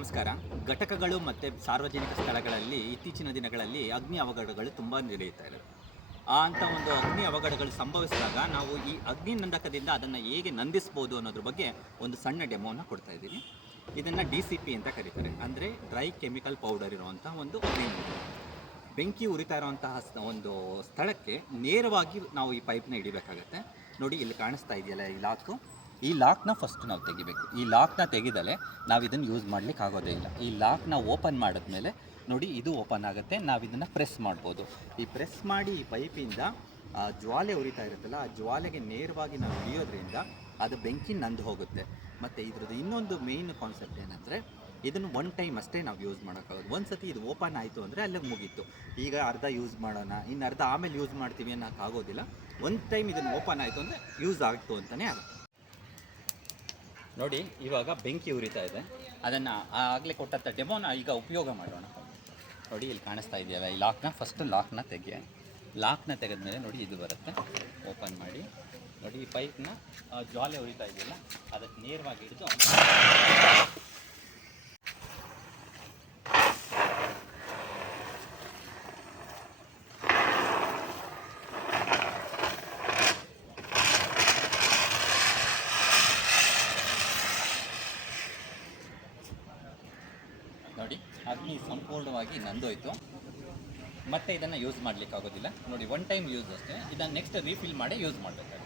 ನಮಸ್ಕಾರ. ಘಟಕಗಳು ಮತ್ತು ಸಾರ್ವಜನಿಕ ಸ್ಥಳಗಳಲ್ಲಿ ಇತ್ತೀಚಿನ ದಿನಗಳಲ್ಲಿ ಅಗ್ನಿ ಅವಘಡಗಳು ತುಂಬ ನಡೆಯುತ್ತಾ ಇದೆ. ಅಂಥ ಒಂದು ಅಗ್ನಿ ಅವಘಡಗಳು ಸಂಭವಿಸಿದಾಗ ನಾವು ಈ ಅಗ್ನಿ ನಂದಕದಿಂದ ಅದನ್ನು ಹೇಗೆ ನಂದಿಸ್ಬೋದು ಅನ್ನೋದ್ರ ಬಗ್ಗೆ ಒಂದು ಸಣ್ಣ ಡೆಮೋನ ಕೊಡ್ತಾ ಇದ್ದೀನಿ. ಇದನ್ನು DCP ಅಂತ ಕರೀತಾರೆ, ಅಂದರೆ ಡ್ರೈ ಕೆಮಿಕಲ್ ಪೌಡರ್ ಇರುವಂಥ ಒಂದು ಅಗ್ನಿ ನಂದಕ. ಬೆಂಕಿ ಉರಿತಾ ಇರುವಂತಹ ಒಂದು ಸ್ಥಳಕ್ಕೆ ನೇರವಾಗಿ ನಾವು ಈ ಪೈಪ್ನ ಹಿಡಿಬೇಕಾಗತ್ತೆ. ನೋಡಿ, ಇಲ್ಲಿ ಕಾಣಿಸ್ತಾ ಇದೆಯಲ್ಲ ಈ ಲಾಕ್ನ ಫಸ್ಟ್ ನಾವು ತೆಗಿಬೇಕು. ಈ ಲಾಕ್ನ ತೆಗೆದಲೆ ನಾವು ಇದನ್ನು ಯೂಸ್ ಮಾಡಲಿಕ್ಕೆ ಆಗೋದೇ ಇಲ್ಲ. ಈ ಲಾಕ್ನ ಓಪನ್ ಮಾಡಿದ್ಮೇಲೆ ನೋಡಿ, ಇದು ಓಪನ್ ಆಗುತ್ತೆ. ನಾವು ಇದನ್ನು ಪ್ರೆಸ್ ಮಾಡ್ಬೋದು. ಈ ಪ್ರೆಸ್ ಮಾಡಿ ಈ ಪೈಪಿಂದ ಜ್ವಾಲೆ ಉರಿತಾ ಇರುತ್ತಲ್ಲ, ಆ ಜ್ವಾಲೆಗೆ ನೇರವಾಗಿ ನಾವು ಹಿಡಿಯೋದ್ರಿಂದ ಅದು ಬೆಂಕಿ ನಂದು ಹೋಗುತ್ತೆ. ಮತ್ತು ಇದ್ರದ್ದು ಇನ್ನೊಂದು ಮೇಯ್ನ್ ಕಾನ್ಸೆಪ್ಟ್ ಏನಂದರೆ, ಇದನ್ನು ಒನ್ ಟೈಮ್ ಅಷ್ಟೇ ನಾವು ಯೂಸ್ ಮಾಡೋಕ್ಕಾಗೋದು. ಒಂದು ಸತಿ ಇದು ಓಪನ್ ಆಯಿತು ಅಂದರೆ ಅಲ್ಲಿಗೆ ಮುಗೀತು. ಈಗ ಅರ್ಧ ಯೂಸ್ ಮಾಡೋಣ, ಇನ್ನು ಅರ್ಧ ಆಮೇಲೆ ಯೂಸ್ ಮಾಡ್ತೀವಿ ಅನ್ನೋಕ್ಕಾಗೋದಿಲ್ಲ. ಒಂದು ಟೈಮ್ ಇದನ್ನು ಓಪನ್ ಆಯಿತು ಅಂದರೆ ಯೂಸ್ ಆಯಿತು ಅಂತಲೇ ಅರ್ಥ. ನೋಡಿ, ಇವಾಗ ಬೆಂಕಿ ಉರಿತಾ ಇದೆ. ಅದನ್ನು ಆಗಲೇ ಕೊಟ್ಟಂಥ ಡೆಮೋನ ಈಗ ಉಪಯೋಗ ಮಾಡೋಣ. ನೋಡಿ, ಇಲ್ಲಿ ಕಾಣಿಸ್ತಾ ಇದೆಯಲ್ಲ ಈ ಫಸ್ಟು ಲಾಕ್ನ ಲಾಕ್ನ ತೆಗೆದ್ಮೇಲೆ ನೋಡಿ ಇದು ಬರುತ್ತೆ. ಓಪನ್ ಮಾಡಿ ನೋಡಿ, ಈ ಪೈಪ್ನ ಜ್ವಾಲೆ ಉರಿತಾ ಇದೆಯಲ್ಲ ಅದಕ್ಕೆ ನೇರವಾಗಿ ಹಿಡಿದು ನೋಡಿ, ಅಗ್ನಿ ಸಂಪೂರ್ಣವಾಗಿ ನಂದೋಯ್ತು. ಮತ್ತೆ ಇದನ್ನು ಯೂಸ್ ಮಾಡಲಿಕ್ಕಾಗೋದಿಲ್ಲ. ನೋಡಿ, ಒನ್ ಟೈಮ್ ಯೂಸ್ ಅಷ್ಟೇ. ಇದನ್ನು ನೆಕ್ಸ್ಟ್ ರೀಫಿಲ್ ಮಾಡಿ ಯೂಸ್ ಮಾಡಬೇಕು.